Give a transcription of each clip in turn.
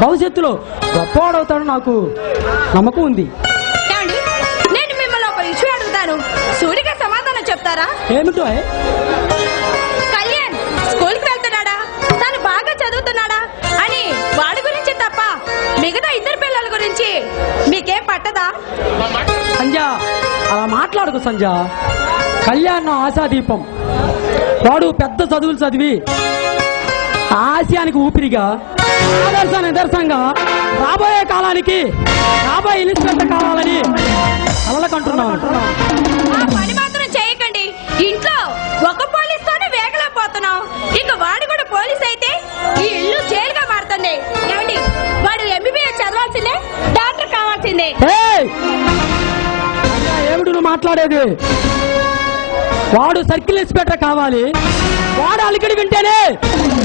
భవిష్యత్తులో గొప్పవాడవుతాడు నాకు నమ్మకం ఉంది. నేను మిమ్మల్ని ఒక విషయం అడుగుతాను, సూరిగా సమాధానం చెప్తారా? ఏమిటో? కళ్యాణ్ స్కూల్కి వెళ్తున్నాడా, తను బాగా చదువుతున్నాడా అని వాడి గురించి తప్ప మిగతా ఇద్దరు పిల్లల గురించి మీకేం పట్టదా? సంజ, అలా మాట్లాడుకు సంజ. కళ్యాణ్ ఆశాదీపం. వాడు పెద్ద చదువులు చదివి ఆశయానికి ఊపిరిగా, నిదర్శనంగా రాబోయే కాలానికి రాబోయే ఇన్స్పెక్టర్ కావాలని కలలకంటున్నాను. ఆ పని మాత్రం చేయకండి. ఇంట్లో ఒక పోలీసుతోనే వేగలేకపోతున్నాం, ఇక వాడు కూడా పోలీస్ అయితే ఈ ఇల్లు జైలుగా మారుతుంది. ఏమండి, వాడు ఎంబీబీఎస్ చదవాల్సిందే, డాక్టర్ కావాల్సిందే. ఏమిటి నువ్వు మాట్లాడేది? వాడు సర్కిల్ ఇన్స్పెక్టర్ కావాలి. వాడు అలికిడి వింటేనే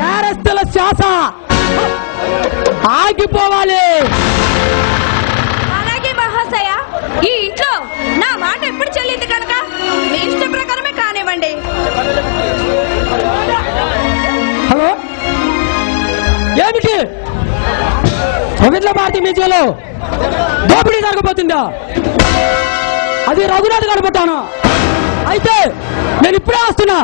నేరస్తుల శ్వాస ఆగిపోవాలి. అలాగే మహాశయ, ఈ ఇంట్లో నా మాట ఎప్పుడు చెల్లింది కనుక మీ ఇష్ట ప్రకారమే కానివ్వండి. హలో, ఏమిటి రవీంద్ర భారతి మ్యూజియంలో దోపిడీ జరగబోతుందా? అది రఘునాథ్ కనబట్టాను. అయితే నేను ఇప్పుడే వస్తున్నా.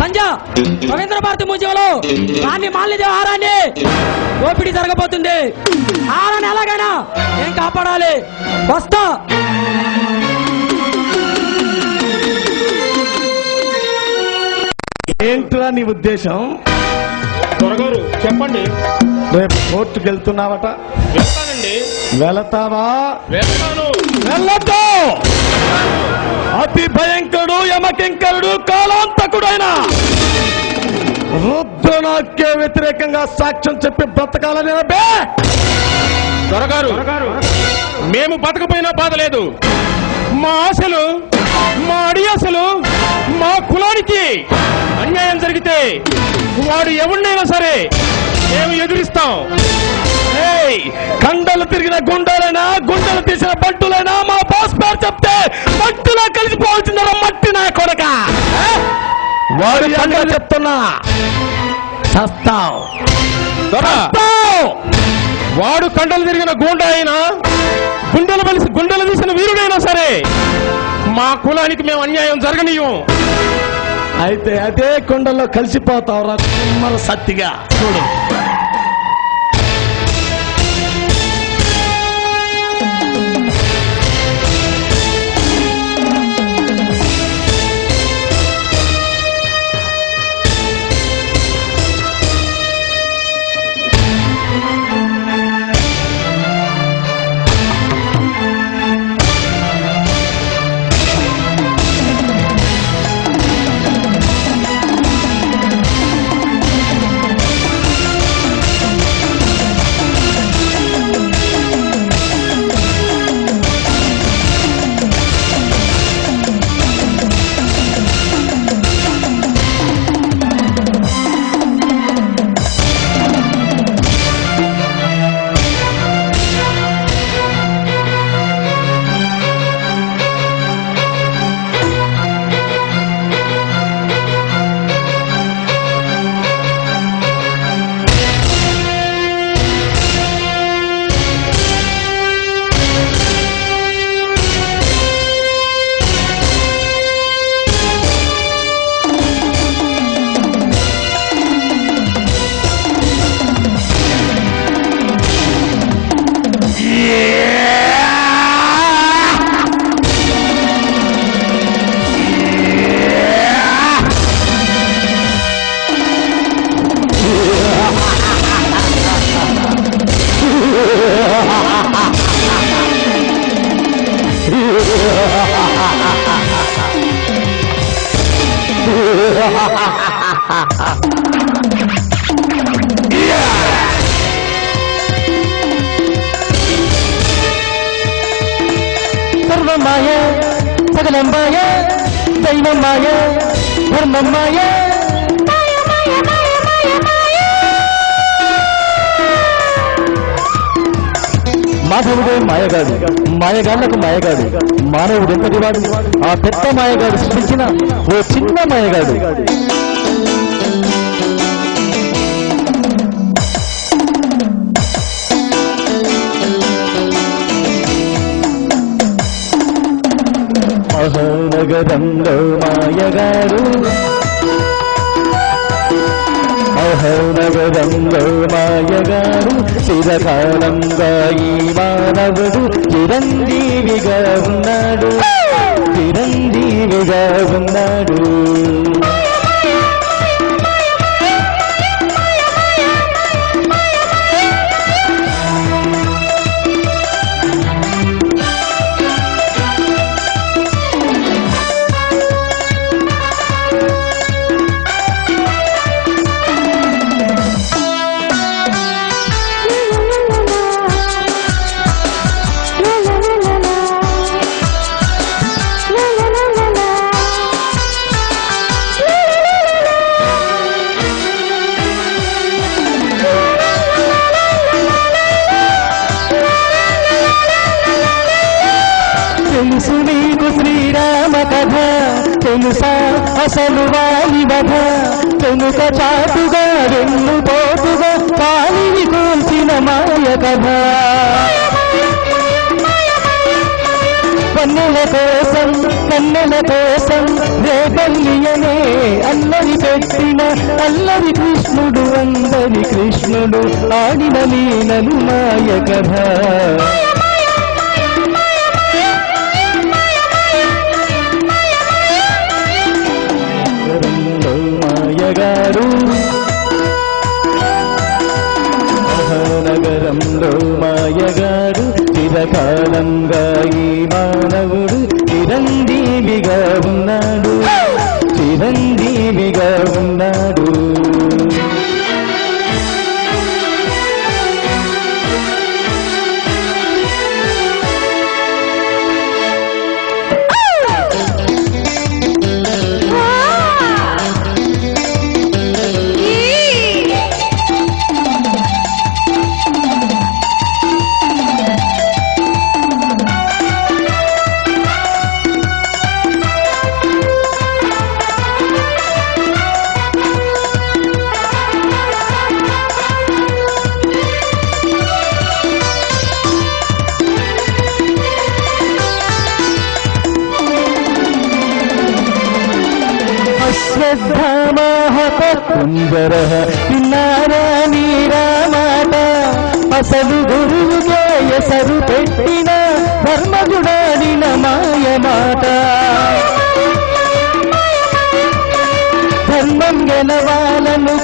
సంజ, రవీంద్ర భారతి మ్యూజియంలో రాణి మాలిదేవి హారాన్ని దోపిడీ జరగబోతుంది. హారాన్ని ఎలాగైనా నేను కాపాడాలి. వస్తా. ఏంట్రా నీ ఉద్దేశం? త్వరగారు చెప్పండి. రేపు కోర్టుకు వెళ్తున్నావట? వెళ్తానండి. వెళతావా? వెళ్తాను. వెళ్ళొద్దు. అతి భయంకరుడు, యమకింకరుడు, కాలాంతకుడైన రుద్రనాకే వ్యతిరేకంగా సాక్ష్యం చెప్పి బ్రతకాలని త్వరగారు, మేము బతకపోయినా బాధ లేదు. మా ఆశలు, మా అడియాసలు, మా కులానికి అన్యాయం జరిగితే వాడు ఎవరినైనా సరే మేము ఎదురిస్తాం. కండలు తిరిగిన గుండెలైనా, గుండెలు తీసిన బంటులైనా మా బాస్ పేరు చెప్తే మట్టిలా కలిసిపోవాల్సిందా? మట్టి నా కొడక. వాడు ఎక్కడ చెప్తున్నా చస్తావు. వాడు కండలు తిరిగిన గూండా అయినా, గుండెలు తీసిన వీరుడైనా సరే మా కులానికి మేము అన్యాయం జరగనీయం. అయితే అదే కొండల్లో కలిసిపోతావురా కుమ్మర సత్తిగా. చూడు, సర్వమాయ సకలంబాయ దైవమాయ ధర్మమాయ మాధవుడే మాయగాడు, మాయగాళ్లకు మాయగాడు. మానవుడు ఎంతటి వాడు? ఆ పెద్ద మాయగాడు సృష్టించిన ఓ చిన్న మాయగాడు. నగరంలో మాయగారు నగరంలో మాయగారు చిరకాలంగా ఈ మానవుడు చిరంజీవిగా ఉన్నాడు చిరంజీవిగా ఉన్నాడు తెలుసు నీకు శ్రీరామ కథ తెలుసా అసలు వారి వధ వెనుక చాటుగా వెన్నుపోటుగా కాలిని కూల్చిన మాయ కథ కన్నెల కోసం రేపల్లియనే అల్లరి పెట్టిన అల్లరి కృష్ణుడు అందరి కృష్ణుడు ఆడిన లీలలు మాయ కథ మహానగరంలో మాయగాడు చిరకాలంగా ఈ మానవుడు చిరంజీవిగా ఉన్నాడు చిరంజీవిగా ఉన్నాడు కుందరః విన్నారా మీరా మాట అసలు గురువుకే ఎసరు పెట్టిన ధర్మగుడాడిన మాయ మాట ధర్మం గెలవాలనుకున్నప్పుడు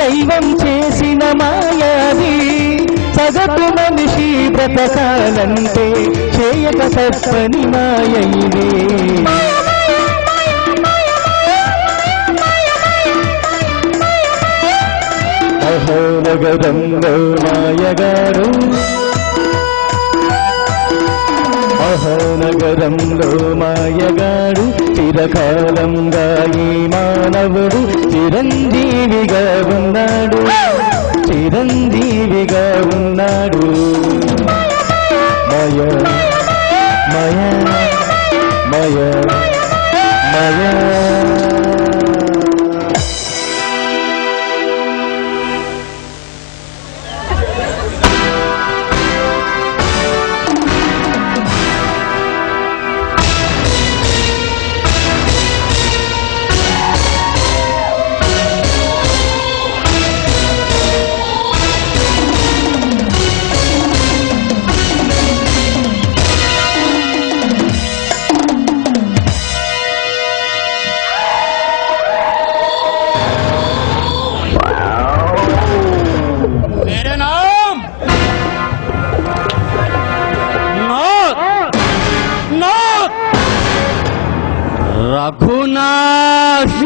దైవం చేసిన మాయాది సగటు మనిషి బ్రతకాలంటే చేయక తప్పని మాయ ఇదే నగరంలో మాయగారు మహానగరంలో మాయగాడు చిరకాలంగా ఈ మానవుడు చిరంజీవిగా ఉన్నాడు చిరంజీవిగా ఉన్నాడు మయ మయ మయ మయ రఘునాథ్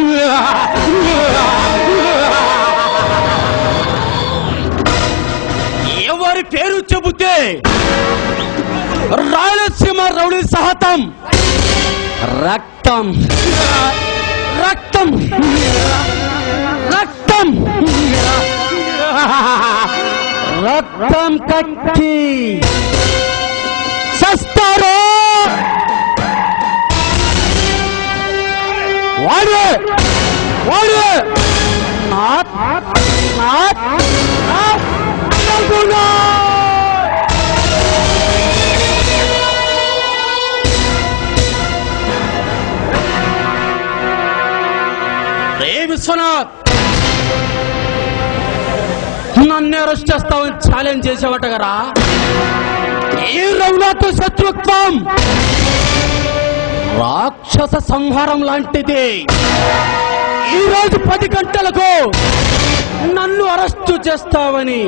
ఎవరి పేరు చెబితే రాయలసీమ రౌడీ సహతం రక్తం రక్తం రక్తం రక్తం కక్కి సస్తారో వాడు వాడు నన్ను అరెస్ట్ చేస్తామని ఛాలెంజ్ చేసేవాట కదా. ఈ రఘునాథ్ శత్రుత్వం రాక్షస సంహారం లాంటిది. ఈ రోజు 10 గంటలకు నన్ను అరెస్ట్ చేస్తావని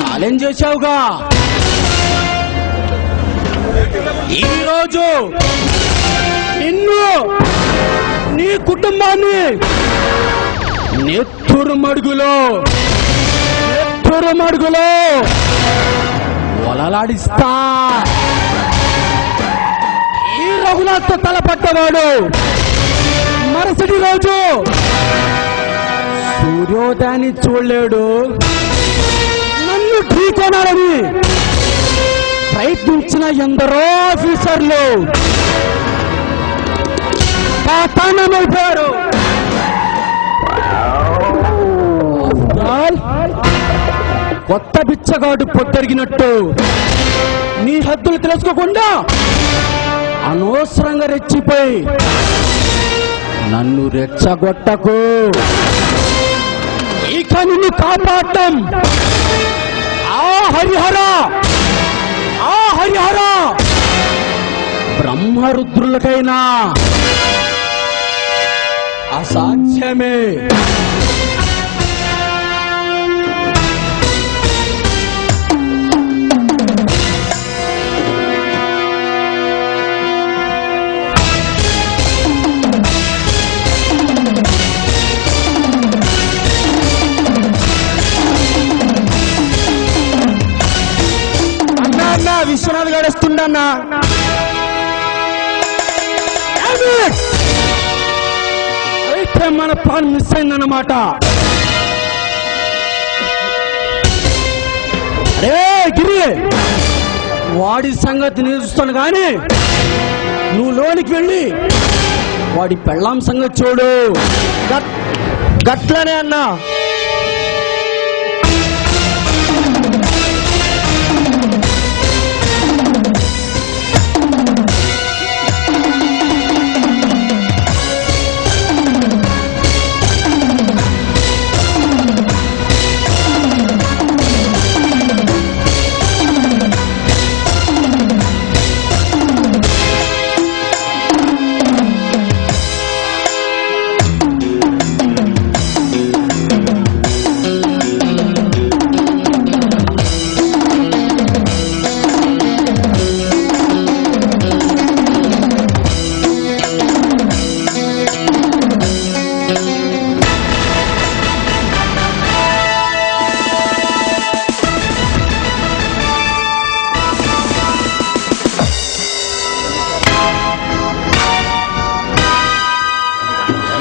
ఛాలెంజ్ చేశావుగా. ఈ రోజు నిన్ను, నీ కుటుంబాన్ని నెత్తురు మడుగులో వలలాడిస్తా. ఈ రఘునాథ్ తలపట్టవాడు మరుసటి రోజు సూర్యోదయాన్ని చూడలేడు. నన్ను ఢీకొనాలని ప్రయత్నించిన ఎందరో ఆఫీసర్లు పాతాళమైపోయారు. కొత్త బిచ్చగాడు పొద్దరిగినట్టు నీ హద్దులు తెలుసుకోకుండా అనవసరంగా రెచ్చిపోయి నన్ను రెచ్చగొట్టకు. ఇక నిన్ను కాపాడటం ఆ హరిహర బ్రహ్మరుద్రులకైనా అసాధ్యమే. విశ్వనాథ్ గారు వస్తుండన్నా. అయితే మన ప్లాన్ మిస్ అయిందన్నమాట. అరే గిరి, వాడి సంగతి నేను చూస్తాను కానీ నువ్వు లోనికి వెళ్ళి వాడి పెళ్ళాం సంగతి చూడు. గట్లనే అన్నా.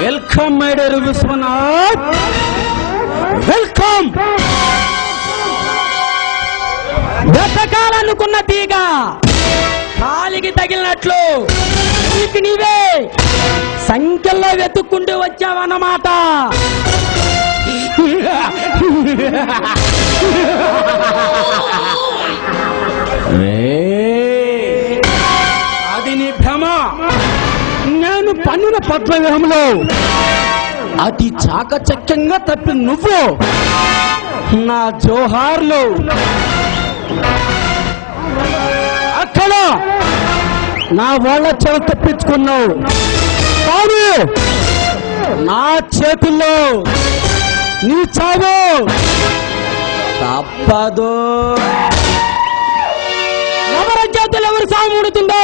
Welcome my dear Vishwanath, welcome. వెతకాలనుకున్న తీగ కాలికి తగిలినట్లు నీకు నీవే సంఖ్యల్లో వెతుక్కుంటూ వచ్చావన్నమాట. అది నీ భ్రమ. నేను పన్నుల పద్మవ్యూహంలో అతి చాకచక్యంగా తప్పి నువ్వు నా జోహార్లు అక్కడ నా వాళ్ళ చెవి తప్పించుకున్నావు. కానీ నా చేతుల్లో నీ చావు తప్పదు. ఎవరి చేతులు ఎవరు సాగు ముడుతుందో